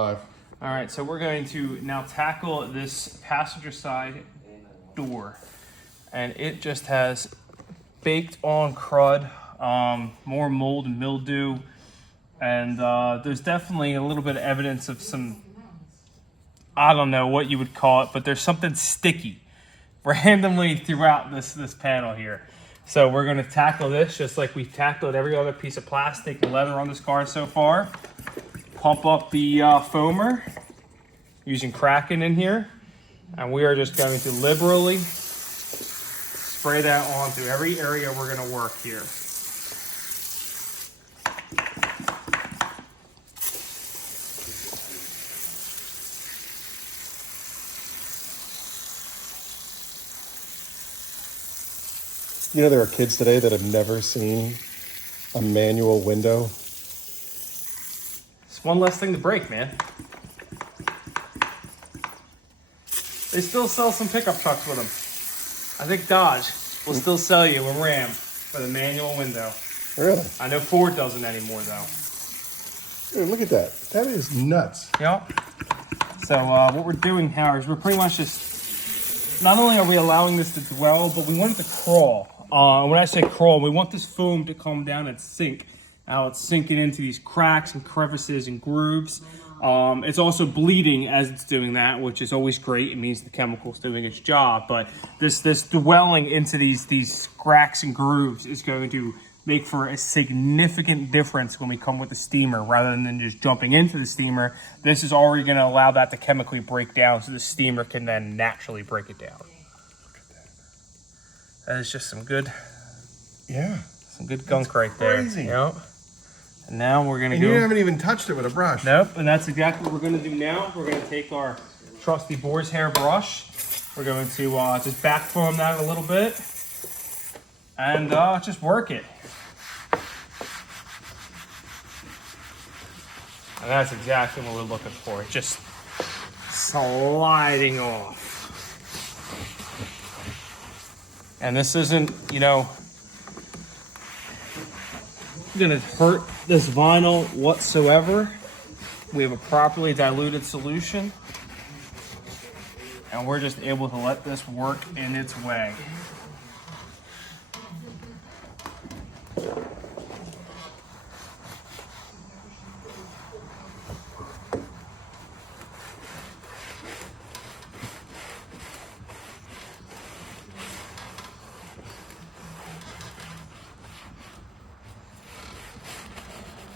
live. All right, so we're going to now tackle this passenger side door. And it just has baked on crud, more mold and mildew. And there's definitely a little bit of evidence of some, I don't know what you would call it, but there's something sticky randomly throughout this panel here. So we're going to tackle this just like we've tackled every other piece of plastic and leather on this car so far. Pump up the foamer using Kraken in here, and we are just going to liberally spray that onto every area we're going to work here. You know, there are kids today that have never seen a manual window. It's one less thing to break, man. They still sell some pickup trucks with them. I think Dodge will still sell you a Ram with a manual window. Really? I know Ford doesn't anymore, though. Dude, look at that. That is nuts. Yep. So what we're doing now is we're pretty much just, not only are we allowing this to dwell, but we want it to crawl. When I say crawl, we want this foam to come down and sink. Now it's sinking into these cracks and crevices and grooves. It's also bleeding as it's doing that, which is always great. It means the chemical's doing its job. But this dwelling into these cracks and grooves is going to make for a significant difference when we come with the steamer, rather than just jumping into the steamer. This is already going to allow that to chemically break down, so the steamer can then naturally break it down. Look at that. That is just some good, some good gunk right there. Crazy. Yep. And now we're going to go. You haven't even touched it with a brush. Nope, and that's exactly what we're going to do now. We're going to take our trusty boar's hair brush. We're going to just back foam that a little bit and just work it. And that's exactly what we're looking for. It's just sliding off. And this isn't, gonna hurt this vinyl whatsoever. We have a properly diluted solution, and we're just able to let this work in its way.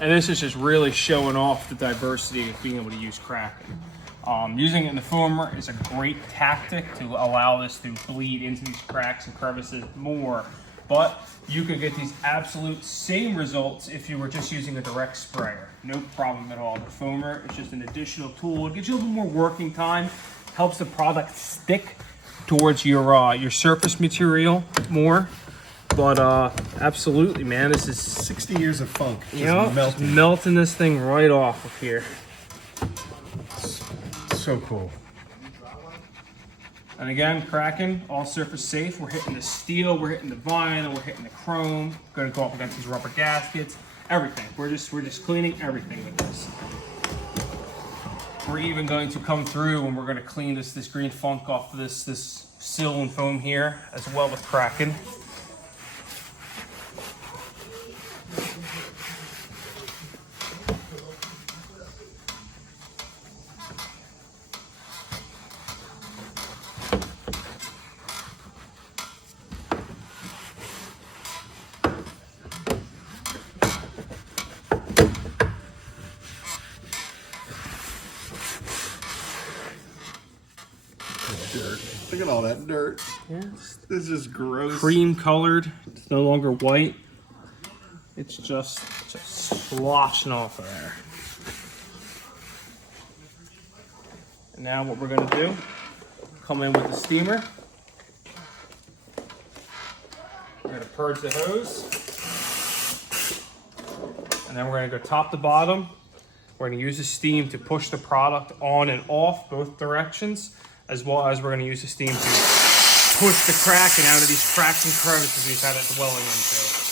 And this is just really showing off the diversity of being able to use Kraken. Using it in the foamer is a great tactic to allow this to bleed into these cracks and crevices more. But you could get these absolute same results if you were just using a direct sprayer. No problem at all. The foamer is just an additional tool. It gives you a little more working time, helps the product stick towards your surface material more. But absolutely, man, this is 60 years of funk. Just melting this thing right off of here. So cool. And again, Kraken, all surface safe. We're hitting the steel, we're hitting the vinyl, we're hitting the chrome. Going to go up against these rubber gaskets, everything. We're just cleaning everything with this. We're even going to come through and we're going to clean this green funk off of this sill and foam here as well with Kraken. Dirt. Look at all that dirt. Yeah. This is gross. Cream colored. It's no longer white. It's just sloshing off of there. And now what we're going to do, come in with the steamer. We're going to purge the hose. And then we're going to go top to bottom. We're going to use the steam to push the product on and off both directions, as well as we're going to use the steam to push the Kraken out of these cracks and crevices we've had it dwelling into.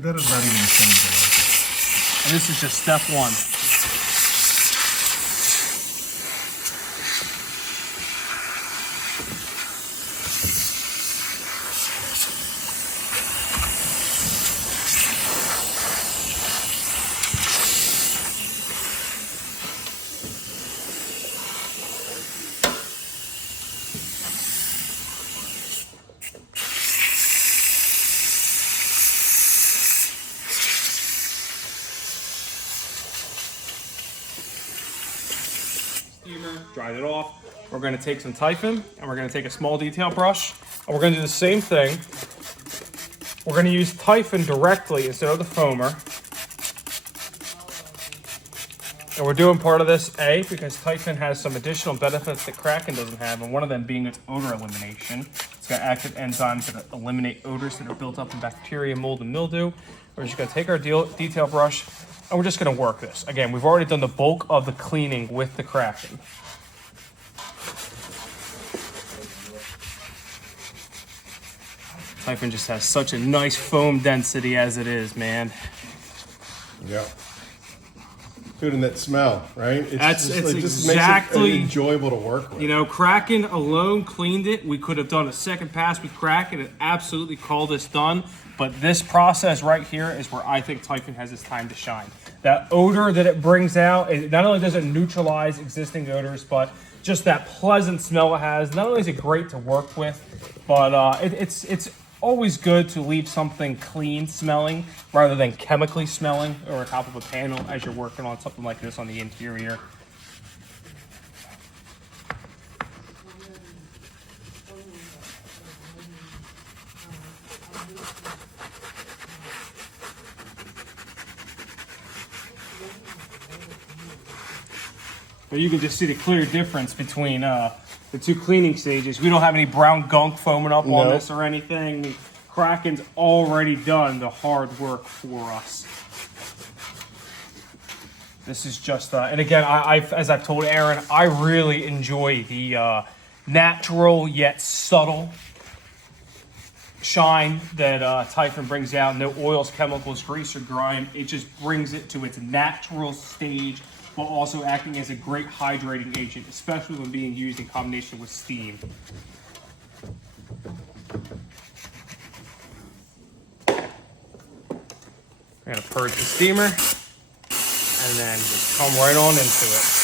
Dude, that is not even the same. And this is just step one. Dried it off. We're going to take some Typhon and we're going to take a small detail brush and we're going to do the same thing. We're going to use Typhon directly instead of the foamer. And we're doing part of this, A, because Typhon has some additional benefits that Kraken doesn't have, and one of them being its odor elimination. It's got active enzymes that eliminate odors that are built up in bacteria, mold, and mildew. We're just going to take our detail brush and we're just going to work this. Again, we've already done the bulk of the cleaning with the Kraken. Typhon just has such a nice foam density as it is, man. Yeah. Dude, and that smell, right? It's just exactly makes it enjoyable to work with. You know, Kraken alone cleaned it. We could have done a second pass with Kraken and absolutely called this done. But this process right here is where I think Typhon has its time to shine. That odor that it brings out, it not only does it neutralize existing odors, but just that pleasant smell it has. Not only is it great to work with, but it's always good to leave something clean smelling rather than chemically smelling or on top of a panel as you're working on something like this on the interior. But you can just see the clear difference between the two cleaning stages. We don't have any brown gunk foaming up on this or anything. The Kraken's already done the hard work for us. This is just, and again, as I've told Aaron, I really enjoy the natural yet subtle shine that Typhon brings out. No oils, chemicals, grease, or grime. It just brings it to its natural stage, while also acting as a great hydrating agent, especially when being used in combination with steam. We're gonna purge the steamer and then just come right on into it.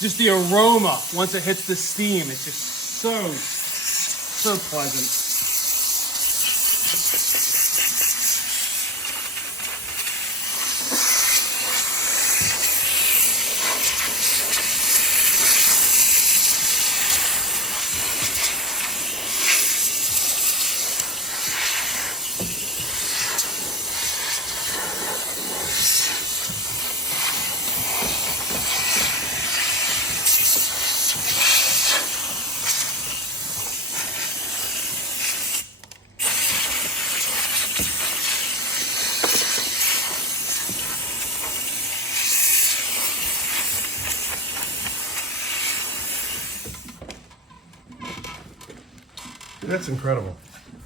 Just the aroma, once it hits the steam, it's just so pleasant. That's incredible.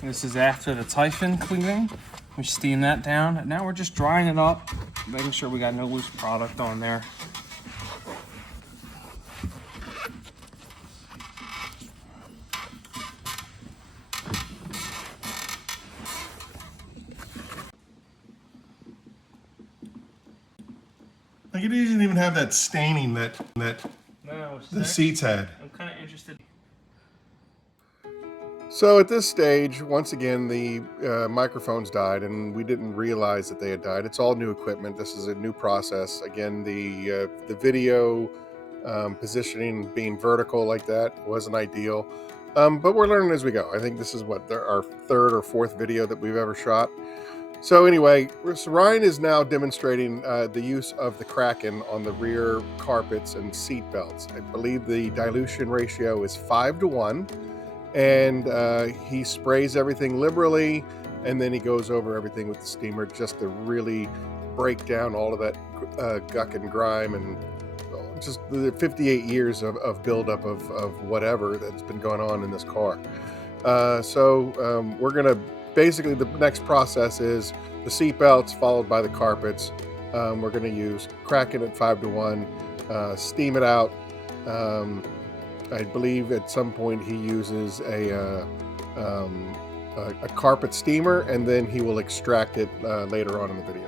This is after the Typhon cleaning. We steam that down. Now we're just drying it up, making sure we got no loose product on there. Like it doesn't even have that staining that the seats had. I'm kind of interested. So at this stage, once again, the microphones died, and we didn't realize that they had died. It's all new equipment. This is a new process. Again, the video positioning being vertical like that wasn't ideal, but we're learning as we go. I think this is our third or fourth video that we've ever shot. So anyway, so Ryan is now demonstrating the use of the Kraken on the rear carpets and seat belts. I believe the dilution ratio is 5 to 1. And he sprays everything liberally, and then he goes over everything with the steamer just to really break down all of that guck and grime and just the 58 years of buildup of whatever that's been going on in this car. So we're gonna basically, the next process is the seat belts followed by the carpets. We're gonna use Kraken at 5-to-1, steam it out. I believe at some point he uses a carpet steamer, and then he will extract it later on in the video.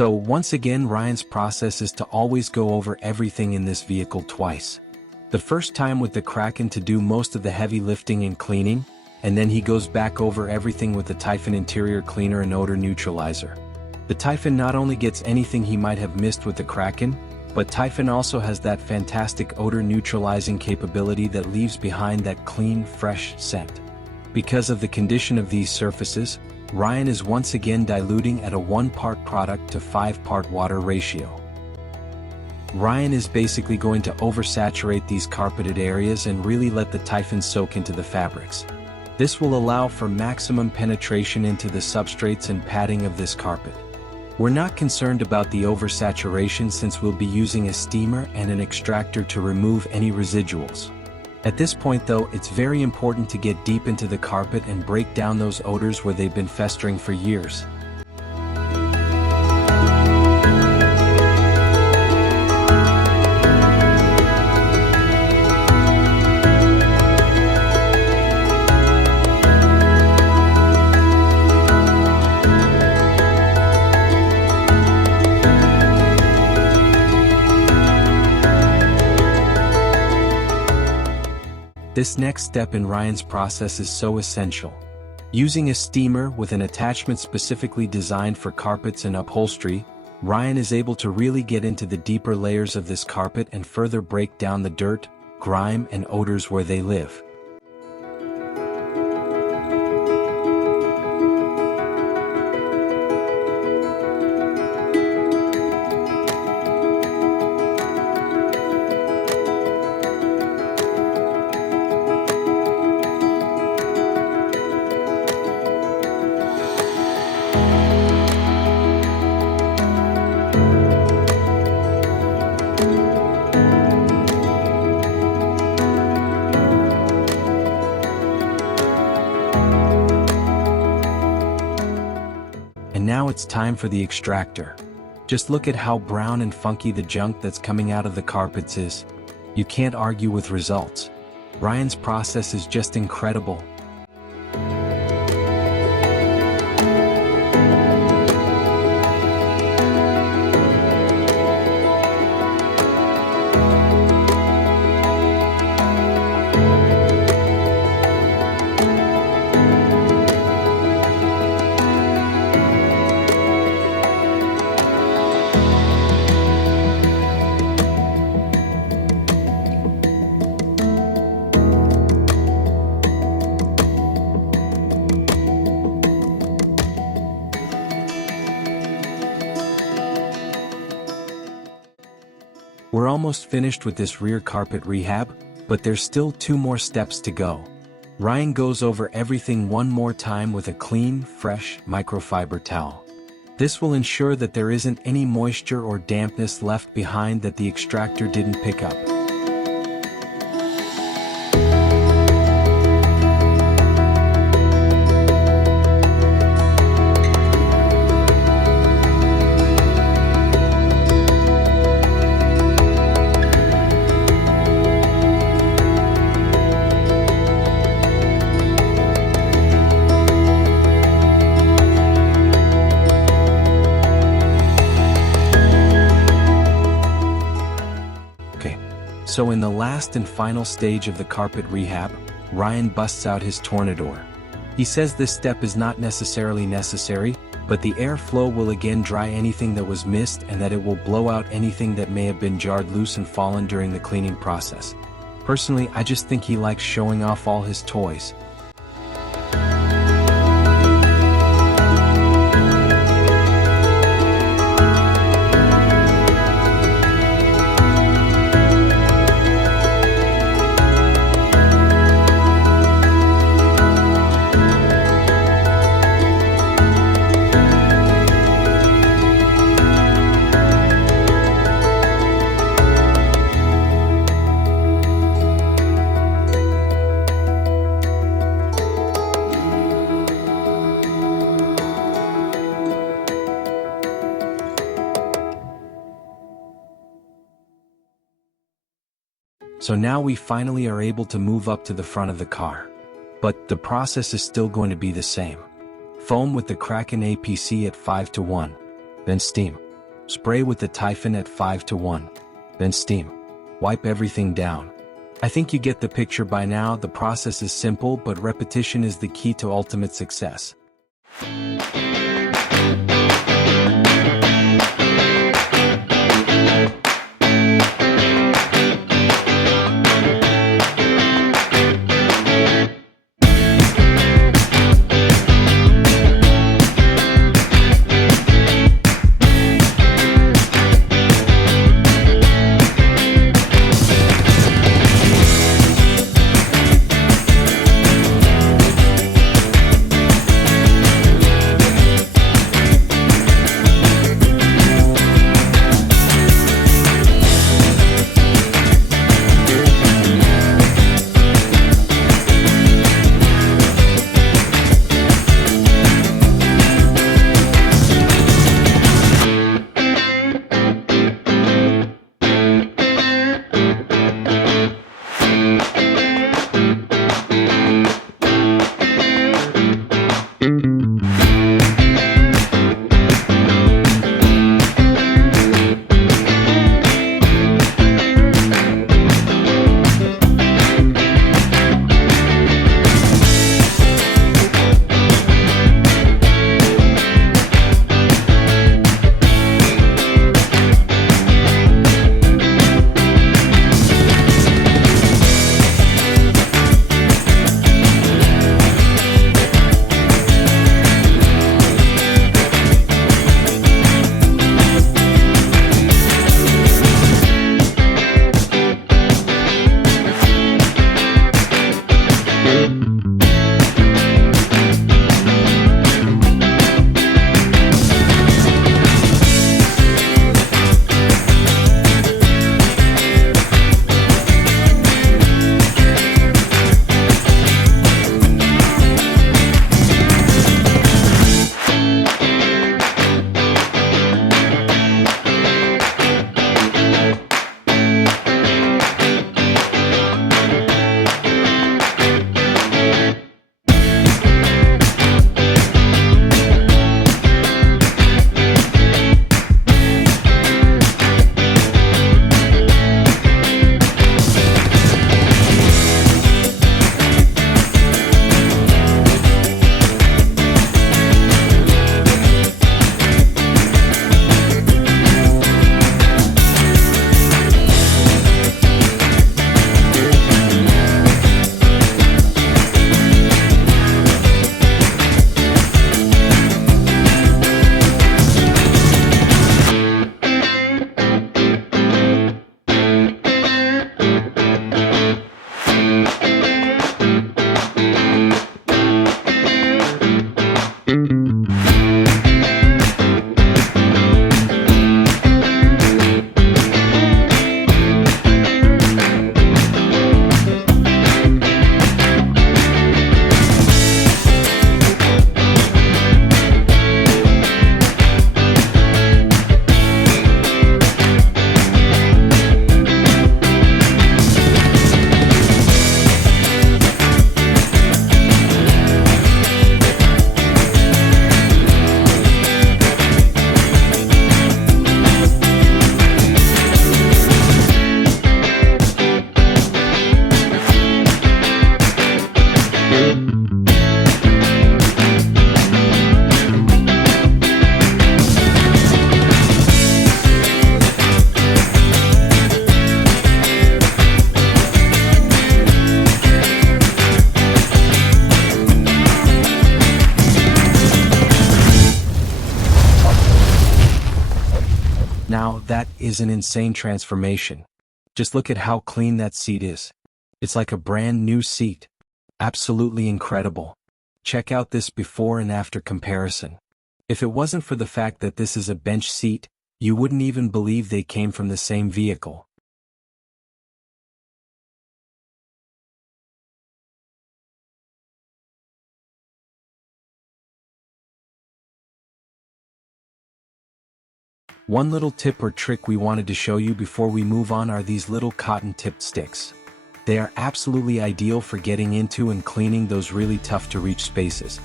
So once again, Ryan's process is to always go over everything in this vehicle twice. The first time with the Kraken to do most of the heavy lifting and cleaning, and then he goes back over everything with the Typhon interior cleaner and odor neutralizer. The Typhon not only gets anything he might have missed with the Kraken, but Typhon also has that fantastic odor neutralizing capability that leaves behind that clean, fresh scent. Because of the condition of these surfaces, Ryan is once again diluting at a 1-part product to 5-part water ratio. Ryan is basically going to oversaturate these carpeted areas and really let the Typhon soak into the fabrics. This will allow for maximum penetration into the substrates and padding of this carpet. We're not concerned about the oversaturation since we'll be using a steamer and an extractor to remove any residuals. At this point though, it's very important to get deep into the carpet and break down those odors where they've been festering for years. This next step in Ryan's process is so essential. Using a steamer with an attachment specifically designed for carpets and upholstery, Ryan is able to really get into the deeper layers of this carpet and further break down the dirt, grime, and odors where they live. And now it's time for the extractor. Just look at how brown and funky the junk that's coming out of the carpets is. You can't argue with results. Ryan's process is just incredible. We're almost finished with this rear carpet rehab, but there's still 2 more steps to go. Ryan goes over everything one more time with a clean, fresh, microfiber towel. This will ensure that there isn't any moisture or dampness left behind that the extractor didn't pick up. So in the last and final stage of the carpet rehab, Ryan busts out his tornador. He says this step is not necessarily necessary, but the airflow will again dry anything that was missed and that it will blow out anything that may have been jarred loose and fallen during the cleaning process. Personally, I just think he likes showing off all his toys. So now we finally are able to move up to the front of the car. But the process is still going to be the same. Foam with the Kraken APC at 5:1, then steam. Spray with the Typhon at 5:1, then steam. Wipe everything down. I think you get the picture by now. The process is simple, but repetition is the key to ultimate success. Now, that is an insane transformation. Just look at how clean that seat is. It's like a brand new seat. Absolutely incredible. Check out this before and after comparison. If it wasn't for the fact that this is a bench seat, you wouldn't even believe they came from the same vehicle. One little tip or trick we wanted to show you before we move on are these little cotton-tipped sticks. They are absolutely ideal for getting into and cleaning those really tough-to-reach spaces.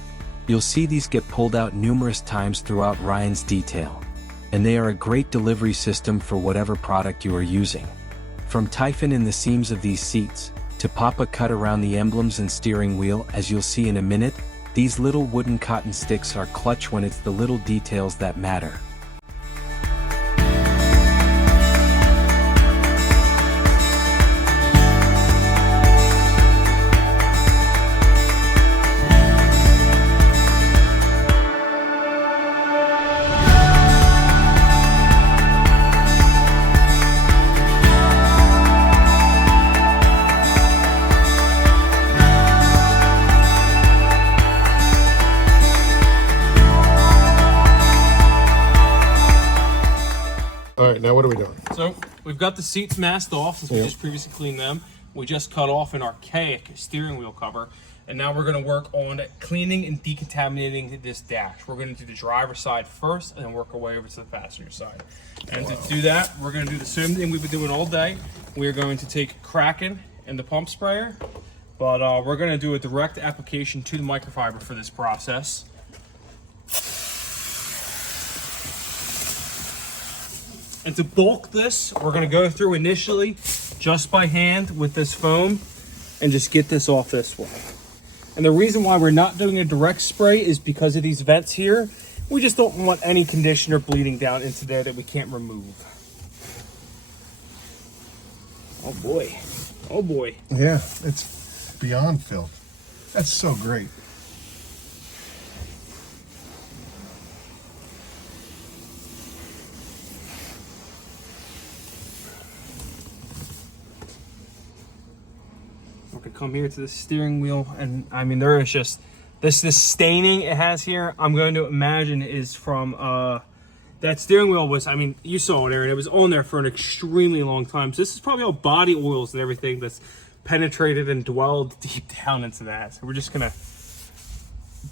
You'll see these get pulled out numerous times throughout Ryan's detail. And they are a great delivery system for whatever product you are using. From Typhon in the seams of these seats, to pop a cut around the emblems and steering wheel as you'll see in a minute, these little wooden cotton sticks are clutch when it's the little details that matter. All right, now what are we doing? So we've got the seats masked off since we just previously cleaned them. We just cut off an archaic steering wheel cover. And now we're gonna work on cleaning and decontaminating this dash. We're gonna do the driver's side first and then work our way over to the passenger side. And to do that, we're gonna do the same thing we've been doing all day. We're going to take Kraken and the pump sprayer, but we're gonna do a direct application to the microfiber for this process. And to bulk this, we're gonna go through initially just by hand with this foam and just get this off this way. And the reason why we're not doing a direct spray is because of these vents here. We just don't want any conditioner bleeding down into there that we can't remove. Oh boy, oh boy. Yeah, it's beyond filled. That's so great. Come here to the steering wheel, and I mean there is just this staining it has here. I'm going to imagine is from that steering wheel was, I mean, you saw it, Aaron, it was on there for an extremely long time. So this is probably all body oils and everything that's penetrated and dwelled deep down into that. So we're just gonna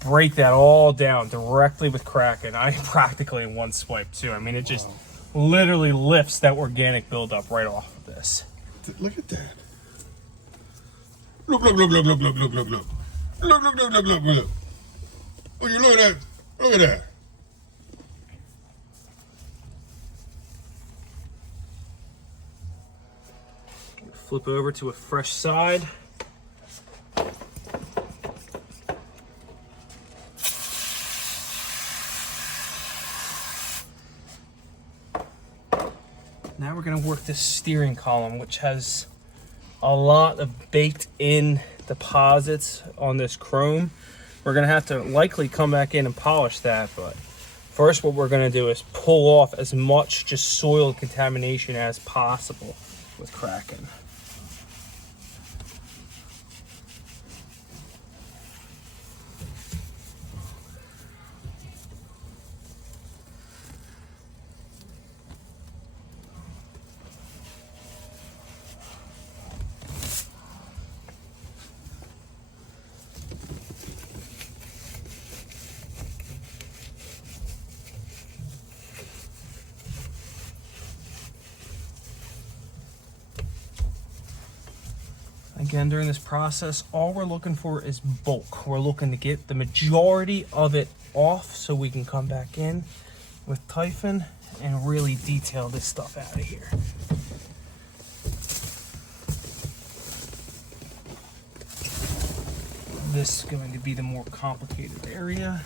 break that all down directly with Kraken. Practically in one swipe too. I mean, it just literally lifts that organic buildup right off of this. Look at that. Look, look, look, look, look, look, look, look, look. Look, look, look, look, look, look. Oh, you look at that. Look at that. Flip over to a fresh side. Now we're going to work this steering column, which has a lot of baked in deposits on this chrome. We're gonna have to likely come back in and polish that, but first what we're gonna do is pull off as much just soil contamination as possible with Kraken. Again, during this process, all we're looking for is bulk. We're looking to get the majority of it off so we can come back in with Typhon and really detail this stuff out of here. this is going to be the more complicated area.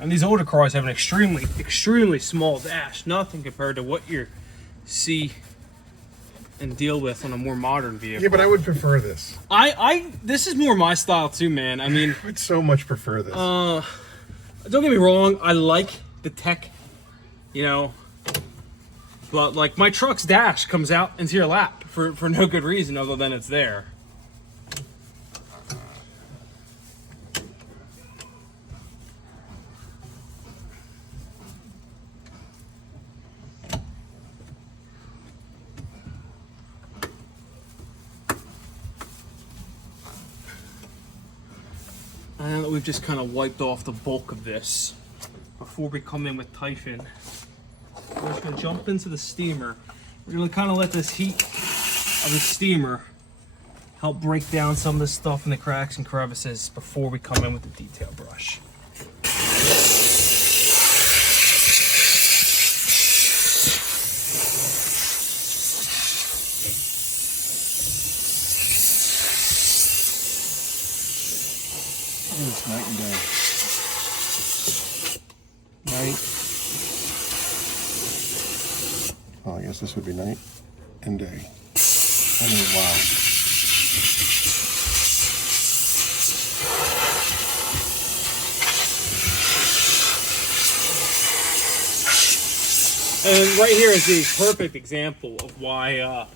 And these older cars have an extremely small dash. Nothing compared to what you see and deal with on a more modern vehicle. Yeah, but I would prefer this. This is more my style too, man. I mean, I would so much prefer this. Don't get me wrong. I like the tech, you know, but like my truck's dash comes out into your lap for no good reason other than it's there. Now that we've just kind of wiped off the bulk of this, before we come in with Typhon, we're just going to jump into the steamer. We're going to kind of let this heat of the steamer help break down some of the stuff in the cracks and crevices before we come in with the detail brush. It's night and day. Night. Oh, I guess this would be night and day. I mean, wow. And right here is the perfect example of why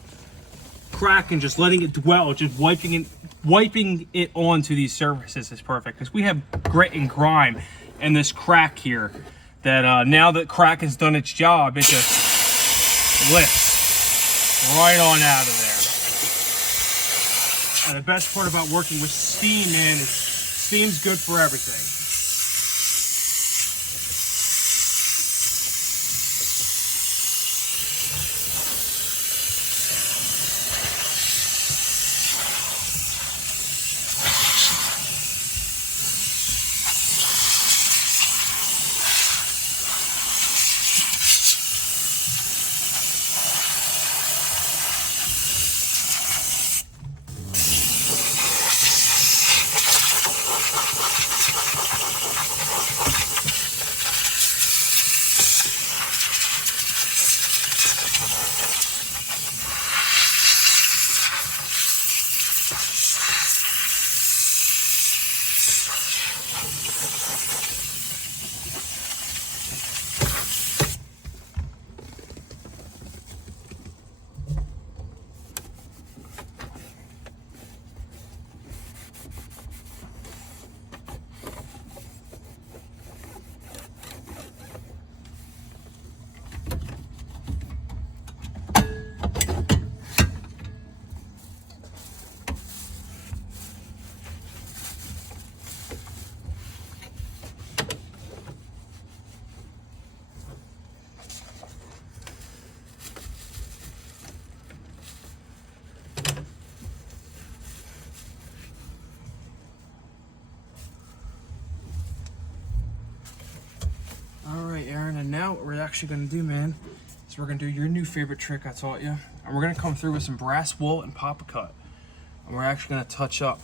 Kraken, just letting it dwell, just wiping it onto these surfaces is perfect, because we have grit and grime in this crack here that now that Kraken's done its job, it just lifts right on out of there. And the best part about working with steam, man, is steam's good for everything. Alright, Aaron, and now what we're actually going to do, man, is we're going to do your new favorite trick I taught you. And we're going to come through with some brass wool and pop cut. And we're actually going to touch up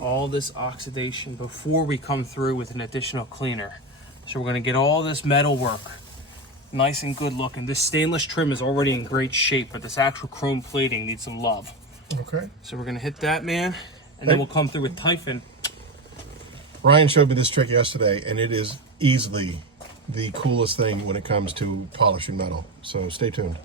all this oxidation before we come through with an additional cleaner. So we're going to get all this metal work nice and good looking. This stainless trim is already in great shape, but this actual chrome plating needs some love. Okay. So we're going to hit that, man, and then we'll come through with Typhon. Ryan showed me this trick yesterday, and it is easily the coolest thing when it comes to polishing metal. So stay tuned.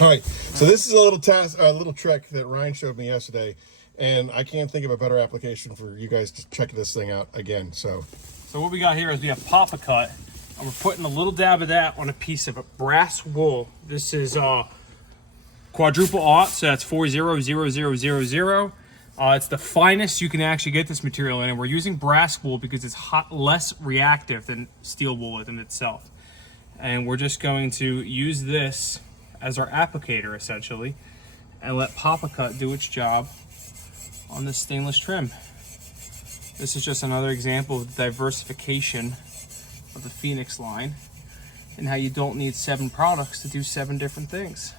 All right, so this is a little trick that Ryan showed me yesterday, and I can't think of a better application for you guys to check this thing out again. So what we got here is we have pop cut, and we're putting a little dab of that on a piece of brass wool. This is quadruple aught, so that's 400000. It's the finest you can actually get this material in, and we're using brass wool because it's less reactive than steel wool within itself. And we're just going to use this as our applicator, essentially, and let Papa Cut do its job on this stainless trim. This is just another example of the diversification of the Phoenix line and how you don't need 7 products to do 7 different things.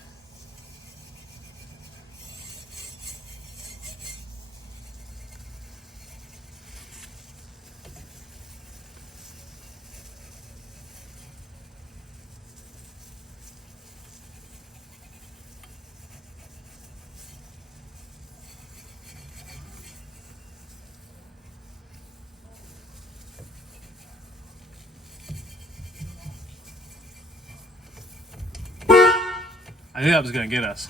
I knew that was going to get us.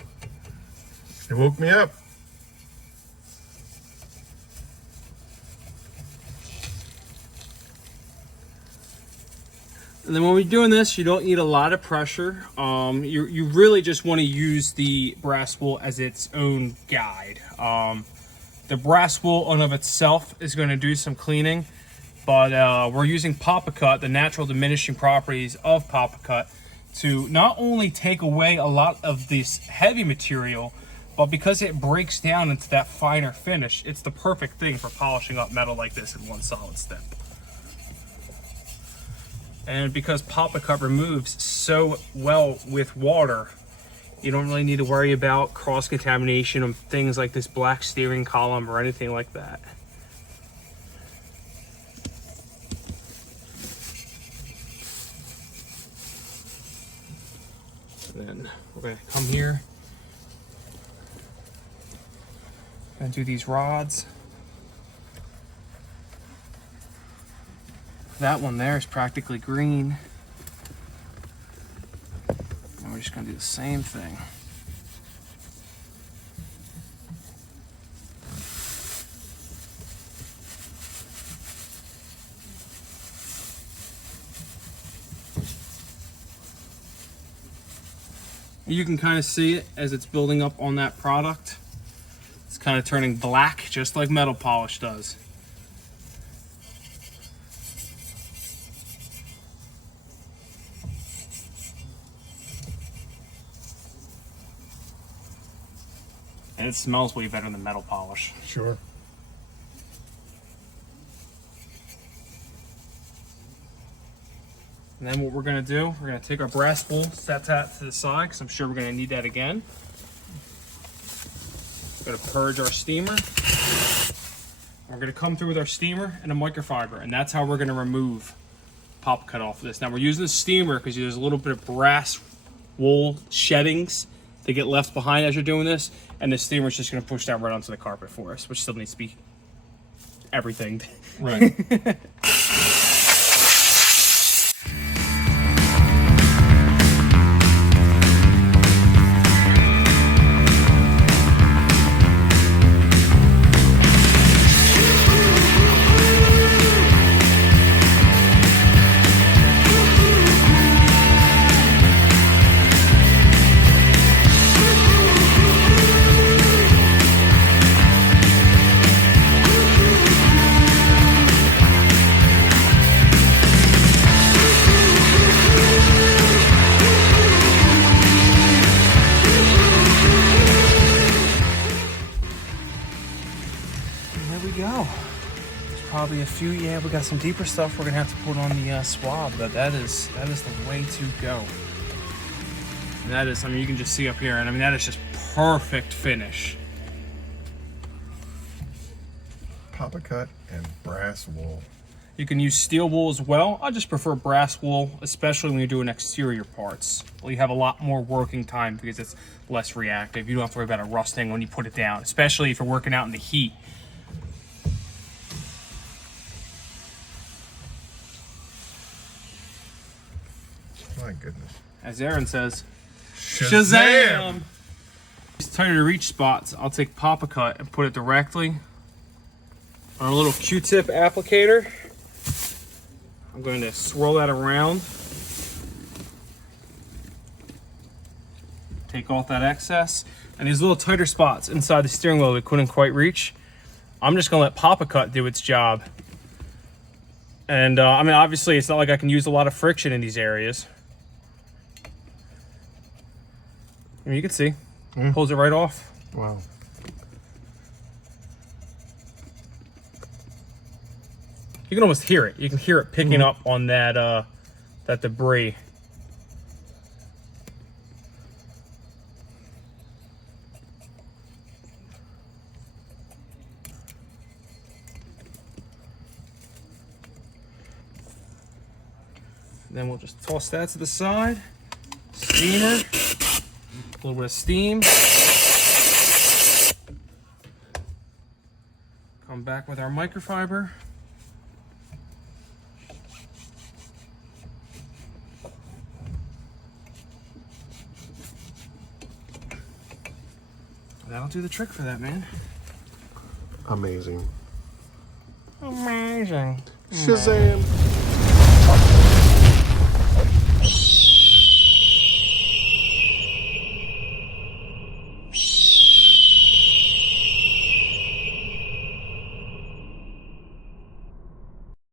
It woke me up. And then when we're doing this, you don't need a lot of pressure. You really just want to use the brass wool as its own guide. The brass wool in of itself is going to do some cleaning, but we're using Papa Cut, the natural diminishing properties of Papa Cut, to not only take away a lot of this heavy material, but because it breaks down into that finer finish, it's the perfect thing for polishing up metal like this in one solid step. And because Papa Cut removes so well with water, you don't really need to worry about cross-contamination of things like this black steering column or anything like that. Then we're going to come here and do these rods. That one there is practically green. And we're just going to do the same thing. You can kind of see it as it's building up on that product. It's kind of turning black, just like metal polish does. And it smells way better than metal polish. Sure. And then what we're going to do, we're going to take our brass wool, set that to the side, because I'm sure we're going to need that again. We're going to purge our steamer. We're going to come through with our steamer and a microfiber, and that's how we're going to remove Papa Cut off of this. Now we're using the steamer because there's a little bit of brass wool sheddings that get left behind as you're doing this, and the steamer is just going to push that right onto the carpet for us, which still needs to be everything. Right. Probably a few, yeah, we got some deeper stuff we're gonna have to put on the swab, but that is the way to go. And that is, I mean, you can just see up here, and I mean, that is just perfect finish. Papa Cut and brass wool. You can use steel wool as well. I just prefer brass wool, especially when you're doing exterior parts. Well, you have a lot more working time because it's less reactive. You don't have to worry about it rusting when you put it down, especially if you're working out in the heat. My goodness. As Aaron says, Shazam! These tighter to reach spots, I'll take Papa Cut and put it directly on a little Q-tip applicator. I'm going to swirl that around. Take off that excess. And these little tighter spots inside the steering wheel we couldn't quite reach, I'm just going to let Papa Cut do its job. And I mean, obviously, it's not like I can use a lot of friction in these areas. I mean, you can see, pulls it right off. Wow. You can almost hear it. You can hear it picking up on that that debris. Then we'll just toss that to the side. Steamer, a little bit of steam. Come back with our microfiber. That'll do the trick for that, man. Amazing. Amazing. Shazam.